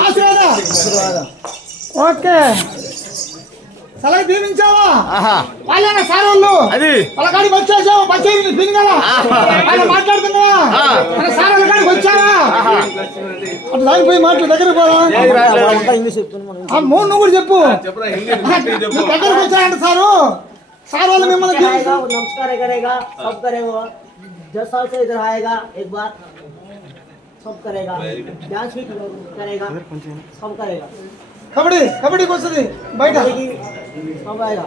ఆశీర్వాదం ఓకే సలహా దీవించావా వాళ్ళేనా సార్ వాళ్ళు అది వాళ్ళ కాడికి వచ్చేసావు పంచాయతీ దిగాలా వాళ్ళు మాట్లాడుతున్నావా మన సార్ వాళ్ళ కాడికి వచ్చావా అటు దాగిపోయి మాటలు దగ్గర పోరా నువ్వు కూడా చెప్పు దగ్గరకు వచ్చాయంట సారు సార్ వాళ్ళు మిమ్మల్ని नमस्कार करेगा सब करेगा 10 साल से इधर आएगा एक बार सब करेगा डांस भी करेगा सब करेगा कबड्डी कबड्डी को वस्तది బయట सब आएगा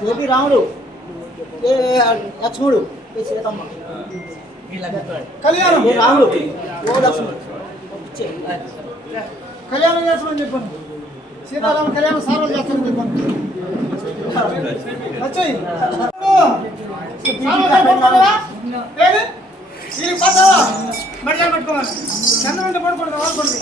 ये भी रावणु ये लक्ष्मणु ये सीतम्मा కళ్యాణం ये रावणु वो लक्ष्मण కళ్యాణం చేస్తామని చెప్పాను సీతారామ కళ్యాణం సార్ వాళ్ళు చేస్తామని చెప్పాను వచ్చాయి పట్టుకోవాలి చంద్రమంటే పడుకోండి వాడుకోండి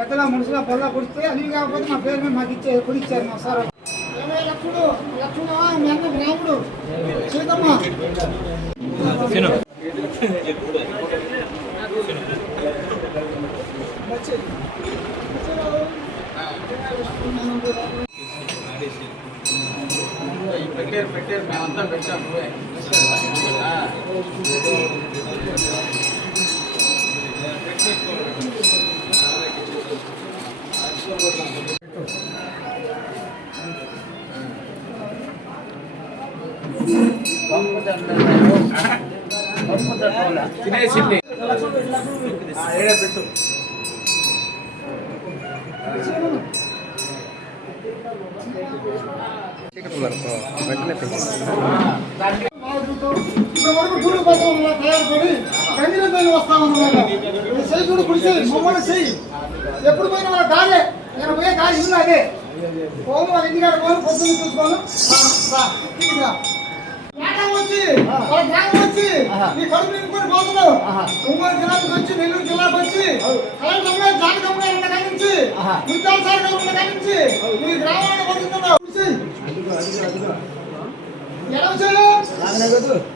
ఎక్కడ మనుషుల పొల్ల కొడితే అది కాకపోతే మా పేరు మీద మాకు ఇచ్చారు మా సార్ లక్ష్ముడు మీ అన్న రాముడు సీతమ్మ పెట్టారు మేమంతా పెట్టాము తినేసింది పెట్టు ఎప్పుడు పోయినా వాళ్ళ దారే నేను పోయే దారి ఇల్లు అదే పోను వాళ్ళ ఇంటికాడ పోను పొద్దున్న చూసుకోను వచ్చి వాళ్ళ గ్రామం వచ్చి నీ కడుపు నింపుకొని పోతున్నావు ఒంగోలు జిల్లాకి వచ్చి నెల్లూరు జిల్లాకు వచ్చి కలెక్టర్గా జాతకంగా ఉన్న కాడి నుంచి ముత్యాల సార్ గారు ఉన్న కాడి నుంచి నీ గ్రామాన్ని పొందుతున్నావు ఎలా వచ్చావు